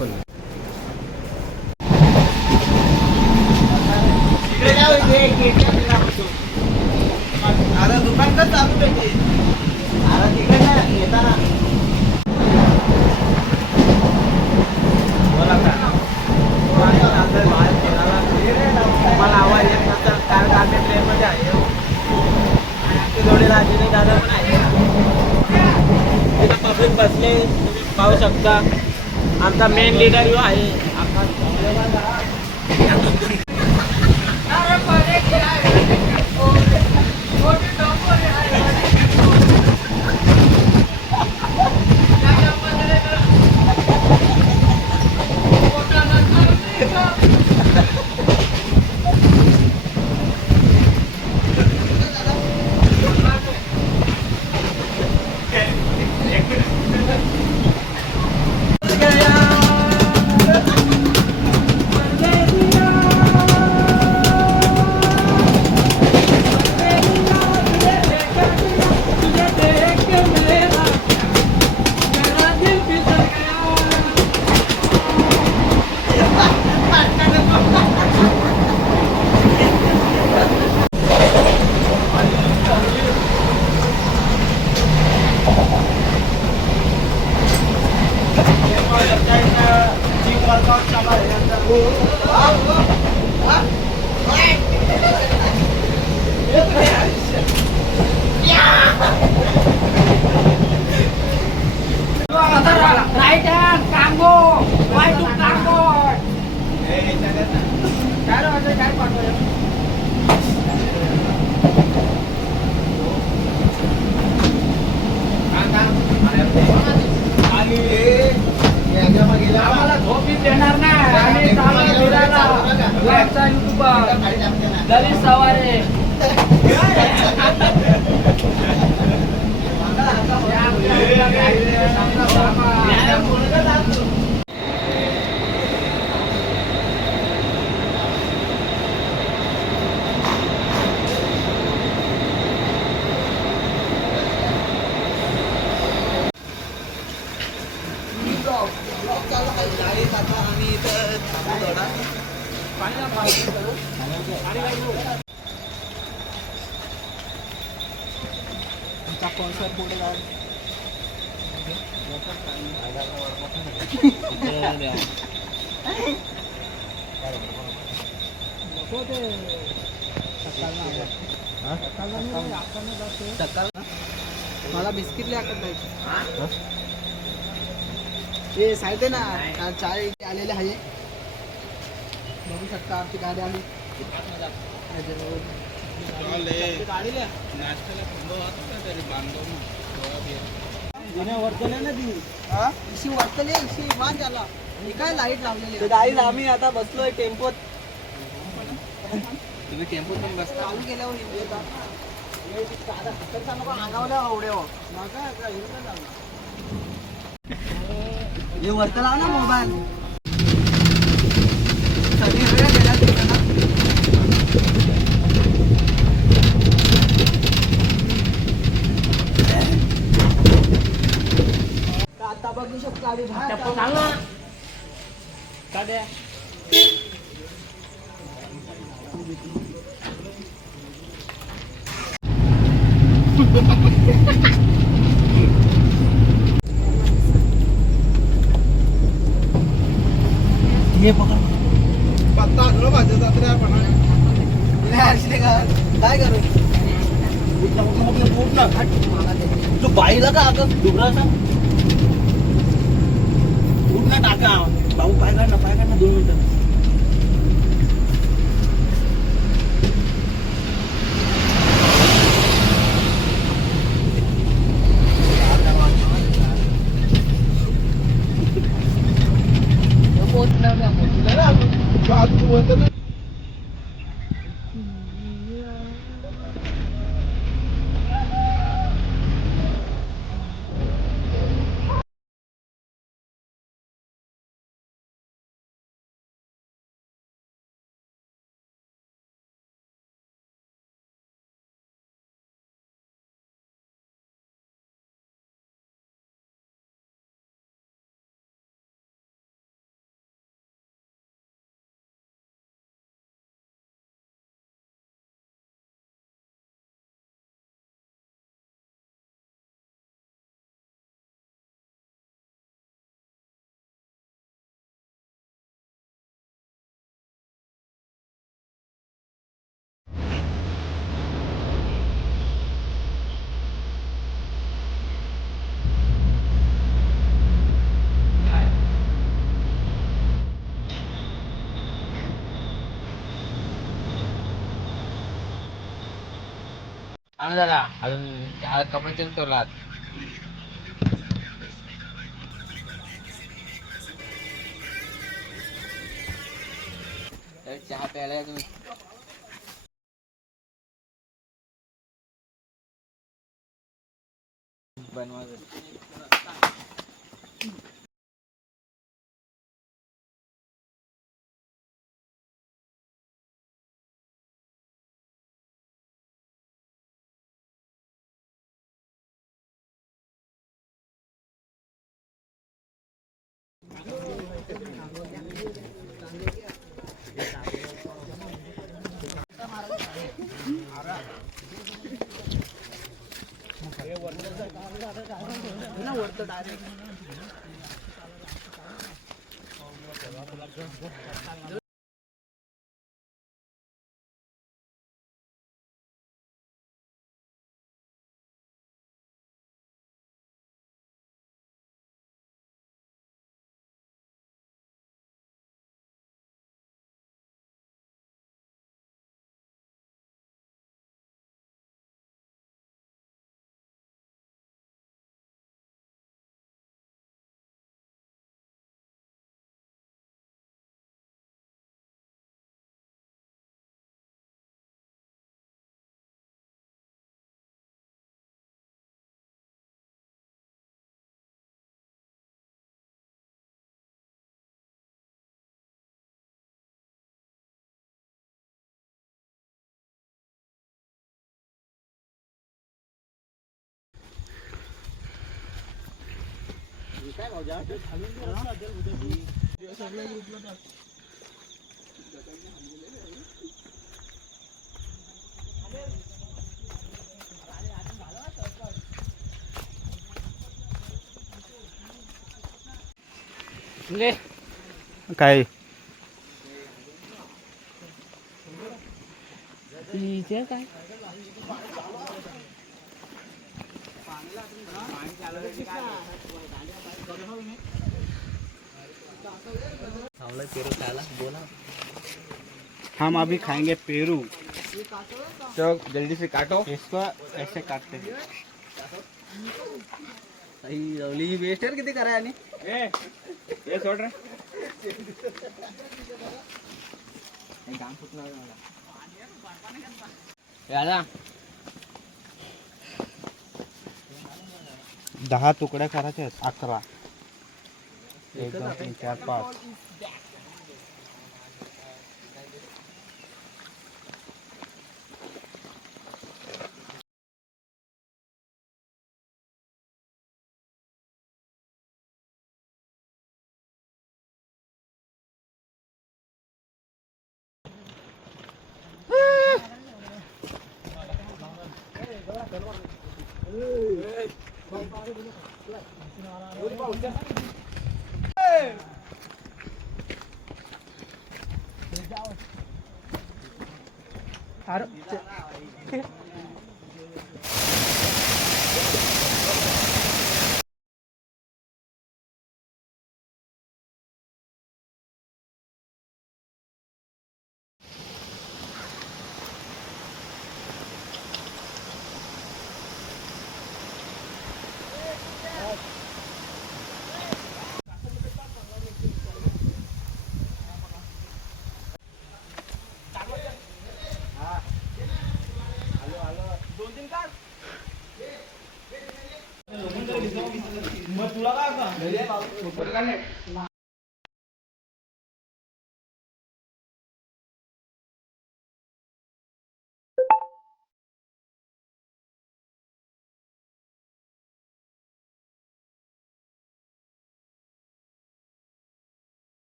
पण अरे दुकान का चालू पाहिजे अरे तिकडे ना येताना बोला का मला आवाज येत नसतात कारण आम्ही ट्रेनमध्ये आहे आणि आमच्या जोडीला अजूनही दादा पण आहे तिथं पब्लिक बसले तुम्ही पाहू शकता आमचा मेन लीडर जो आहे Right hand, Tango, right to Tango. आम्हाला झोपी देणार नाही आम्ही चालू फिरायला लाईव्हचा युट्यूबर ललित सवारे मला बिस्किट हे सांगते ना चाय आलेले आहे बघू शकता आमची गाडी आली झाला काय लाईट लावलेली गाडी आम्ही आता बसलोय टेम्पोत तुम्ही टेम्पोत पण बस चालू केल्यावर हे वरत लाव ना मोबाईल आता बघू शकतो आधी ये पकड पत्ता आगळ भाजत जात रे आपण काय करू पोट ना तू बाईला का अगं डुबराचा उठ ना टाका भाऊ पाय काढ ना 2 मिनिटं आणि जरा अजून कपडे चेंज करलात. चहा प्यायला तुम्ही बनवा. काय काय पेरू खायला बोला. हम अभी खाएंगे पेरू. तो जल्दी से काटो. इसको ऐसे काटते हैं. रवली वेस्ट आहे किती करा आणि ये सोड रे. काम फुटणार मला. 10 तुकड्या करायच्या आहेत. 11. 1 2 3 4 5.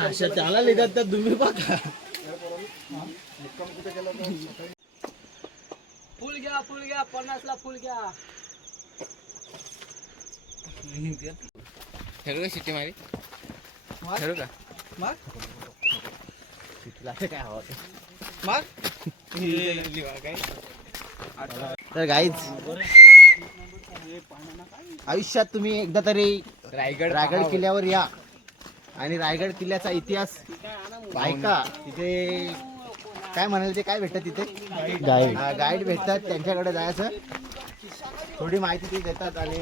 अशा त्याला लिहितात तर तुम्ही बघा. फुल घ्या 50 ला फुल घ्या. ठरवू का शिट्टी मारी ठरवू का मग शिट्टीला काय हवं ते. मग तर गाईज आयुष्यात तुम्ही एकदा तरी रायगड किल्ल्यावर या आणि रायगड किल्ल्याचा इतिहास ऐका. तिथे काय म्हणाल ते काय भेटतात तिथे गाईड भेटतात, त्यांच्याकडे जायचं, थोडी माहिती ते देतात आणि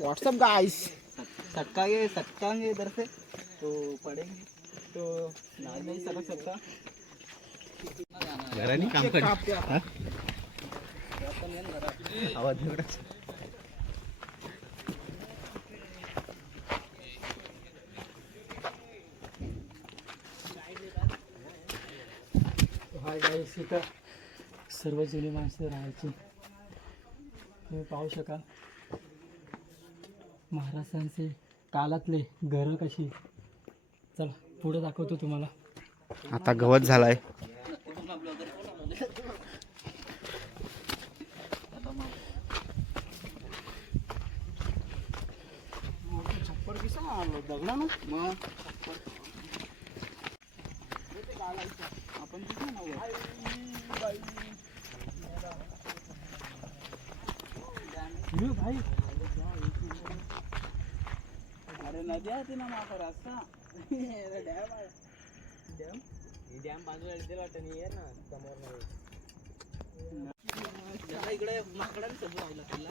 व्हाट्सअप गाइस सटकाएंगे इधर से तो पड़ेंगे तो नहीं सटक सकता. घराने काम कर आवाज एवढा. हाय गाईस, इथं सर्व जुनी माणसं राहायची. तुम्ही पाहू शकाल महाराष्ट्रांचे काळातले घरं कशी. चला पुढे दाखवतो तुम्हाला. आता गवत झालाय. छप्पर किसा मारलो दगडा ना मग आपण किती ये भाई अरे नदी आहे ती ना माका रास्ता डॅम आहे. डॅम बाजूला वाटत नाही आहे ना समोर इकडे माकडा समोर राहिला तिला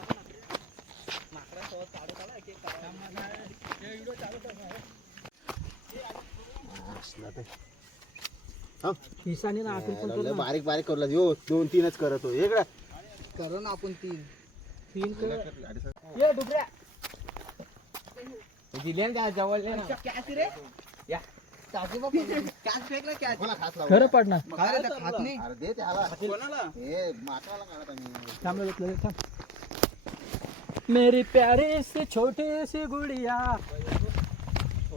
माकडा सोबत चालत आला की व्हिडिओ चालत ईशानी ना आपण पण लय बारीक बारीक करला यो 2-3च करतो इकडे करू ना आपण तीन ये डुबऱ्या दिले ना जवळ कॅच रे या टाकी बघ कॅच फेक ना कॅच कोणा खास लावू खरं पडणार. अरे त्या खात नाही अरे दे त्याला कोणाला हे माकाला काढत आम्ही. थांब घेतलं थांब. मेरी प्यारी सी छोटी सी गुडिया.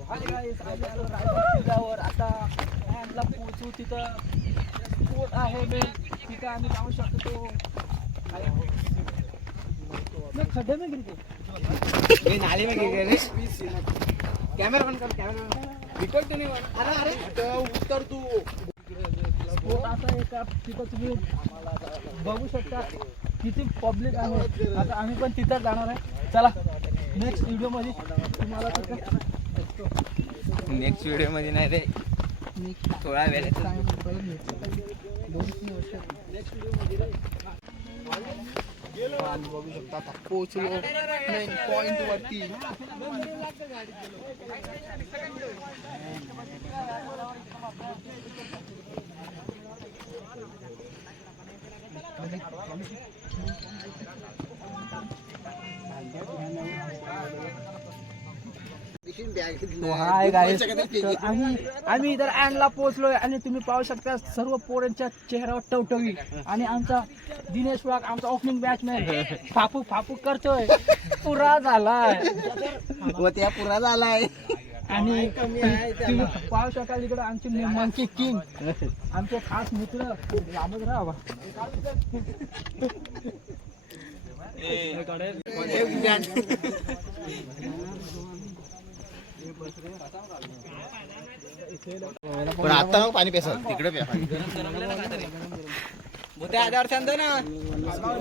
हाय गाईस, आम्ही आलो रायगड किल्ल्यावर. आता ला पोहोचू. तिथं स्पॉट आहे मी तिथं आम्ही जाऊ शकतो. मैं खड्डे में गिर गई. मी नाले में गिर गए रे. कॅमेरा बंद कर कॅमेरा रिकॉर्ड नाही अरे अरे उत्तर तू स्पॉट असा आहे का तिथं तुम्ही बघू शकता किती पब्लिक आहे. आता आम्ही पण तिथं जाणार आहे. चला नेक्स्ट व्हिडिओ मध्ये तुम्हाला तिथं नेक्स्ट व्हिडिओ मध्ये नाही रे थोडा वेळ बघू शकता आता पोहोचलो मेन पॉइंट वरती. हाय गाईस, तर आम्ही इधर अँडला पोहोचलोय आणि तुम्ही पाहू शकता सर्व पोरांच्या चेहऱ्यावर टवटवी. आणि आमचा दिनेश वाघ आमचा ओपनिंग बॅट्समॅन फापू फापू करतोय. पुरा झालाय व त्या पुरा झालाय. आणि तुम्ही पाहू शकाल इकडे आमचे मंकी किंग आमचे खास मित्र लांबच राहा. पण आता नको पाणी पेसा तिकडे प्या पाणी. भूत्या आधार सांगतो ना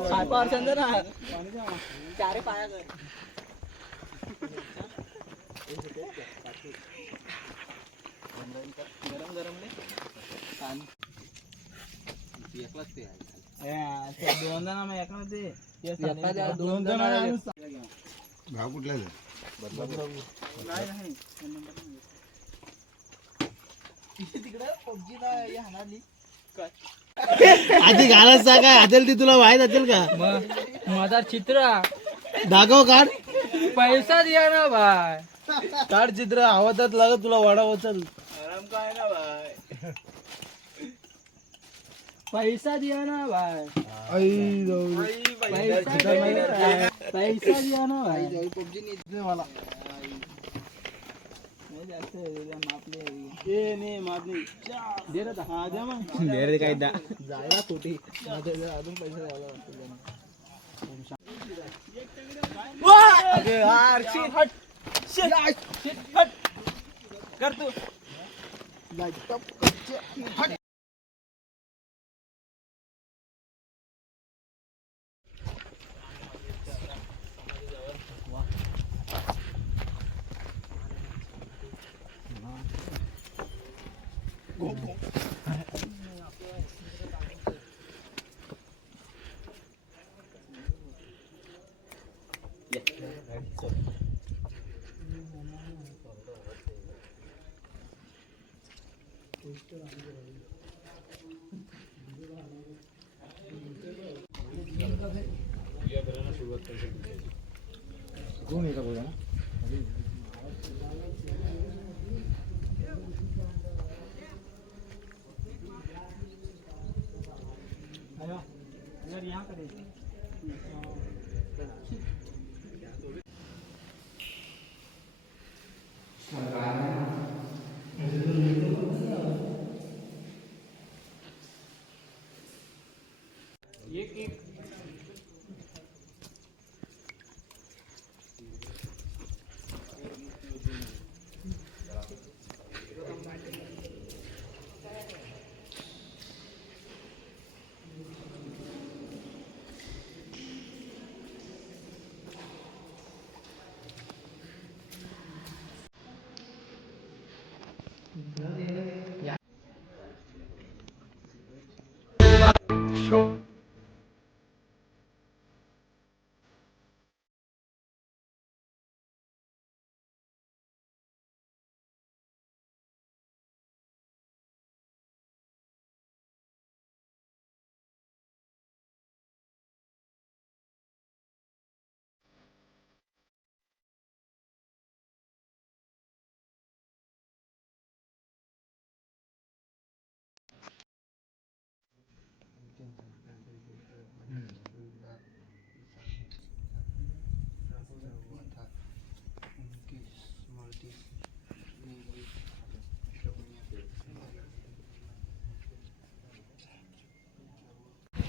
पायावर सांगतो ना चारे पाया गरम गरम दोन जण मग एका दोन जण गाव कुठला तिकडे पबजीला हाणाली आधी घालत जा काय असेल ती तुला माहित असेल का. माझा चित्र दाखव काढ पैसा दिया ना भाई. काढ चित्र आवाजात लागत तुला वाडा उचल. आराम काय ना भाई पैसा दिया ना भाई. पैसा पैसा दिया ना भाई. पबजी नाही मला जास्त मापले ए नाही माप नाही दे रे हा द्या मग दे रे काय दा जायला कुठे अजून पैसे द्यायला लागतील. अरे यार शिट हट कर तू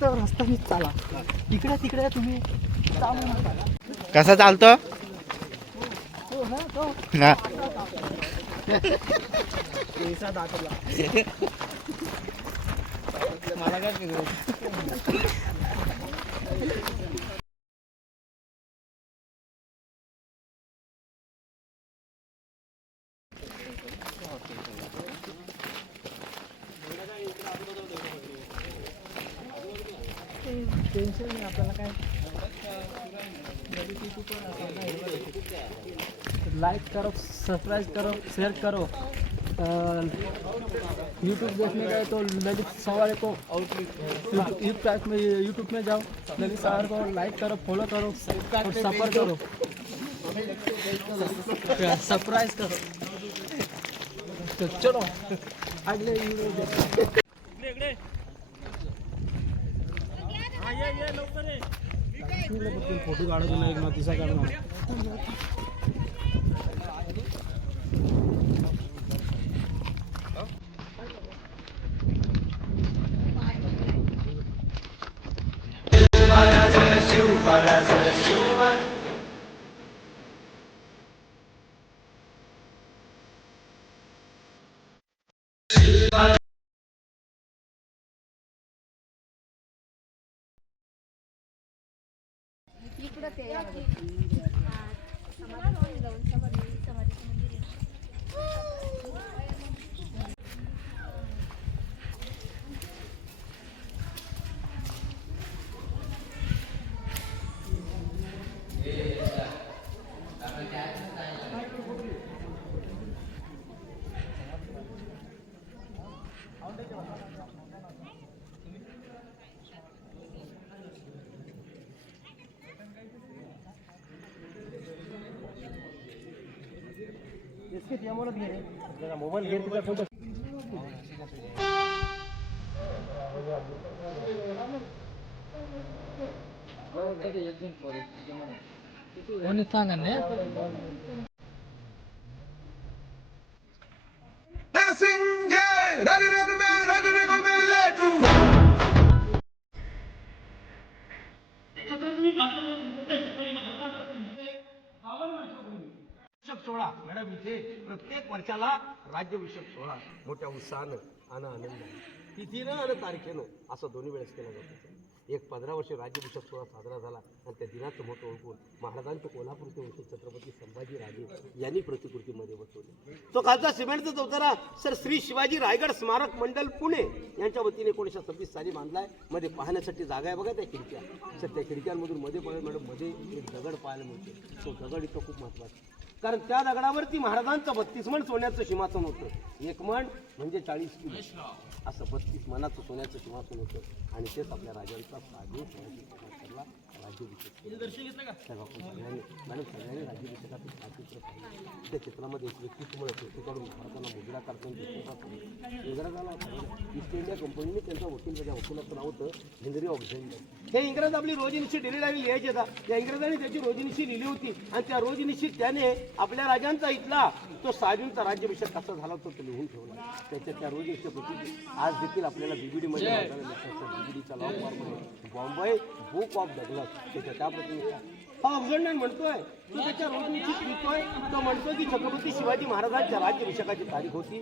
रस्त्याने चाला, इकडे तिकडे तुम्ही चालू नका. कसा चालतो हो ना तो ना पैसा दाखवला. मला काय फिरवत टेन्शन नाही आपल्याला काय. लाइक करो, सब्सक्राइब करो, शेयर करो. यूट्यूब देखने गए तो ललित सवार को यूट्यूब में जाओ, ललित सवार को लाइक करो, फॉलो करो और सपोर्ट करो, सरप्राइज करो. तो चलो अगले वीडियो देखो. फोटो काढायचे नाही, मातीचा काढणार. इकडं ते समाधी जाऊन समाधीचं मंदिर आहे. मोबाईल घेत फोटो. कोणी सांगा ना. राज्याभिषेक सोहळा मॅडम इथे प्रत्येक वर्षाला राज्याभिषेक सोहळा मोठ्या उत्साहानं आणि आनंदाने तिथीनं आणि तारखेनं असं दोन्ही वेळेस केला जातो. एक 15 वर्ष राज्याभिषेक सोहळा साजरा झाला आणि त्या दिनाचं महत्त्व ओळखून महाराजांचे कोल्हापूरचे वंशज छत्रपती संभाजीराजे यांनी प्रतिकृतीमध्ये बसवले. तो खालचा सिमेंटचा चौथरा सर श्री शिवाजी रायगड स्मारक मंडळ पुणे यांच्या वतीने 1926 साली बांधलाय. मध्ये पाहण्यासाठी जागा आहे बघा त्या खिडक्या. सर त्या खिडक्यांमधून मध्ये पाहिजे मॅडम मध्ये एक दगड पाहायला मिळतो. तो दगड इथं खूप महत्वाचा, कारण त्या दगडावरती महाराजांचं 32 मन सोन्याचं सिंहासन होतं. एक मन म्हणजे 40 किलो असं 32 मनाचं सोन्याचं सिंहासन होतं. आणि तेच आपल्या राजांचा साधू ठरला राज्याभिषेक. सगळ्यांनी मॅडम सगळ्यांनी राज्याभिषेकाचं चित्र पाहिलं. त्या चित्रामध्ये एक व्यक्ती तुम्हाला शेतीकडून भारताला मुजरा करताना इंग्रजाला ईस्ट इंडिया कंपनीने त्यांचा वकील त्याच्या वकिलाचं नाव होतं हेनरी ऑक्झेंडर. हे इंग्रज आपली रोजनिशी डेली डायरी लिहायचे होता. त्या इंग्रजांनी त्याची रोजनिशी लिहिली होती आणि त्या रोजनिशीत त्याने आपल्या राजांचा इथला तो साधूंचा राज्याभिषेक कसा झाला तो लिहून ठेवला. त्याच्या त्या रोजनिशीपैकी आज देखील आपल्याला बीबीडी मध्ये बीबीडीचा law form Bombay book of Douglas त्याच्या त्या प्रतिनिधी हा ऑक्झेंडर म्हणतोय तो त्याच्या रोजनिशीत लिहितोय. तो म्हणतोय की छत्रपती शिवाजी महाराजांच्या राज्याभिषेकाची तारीख होती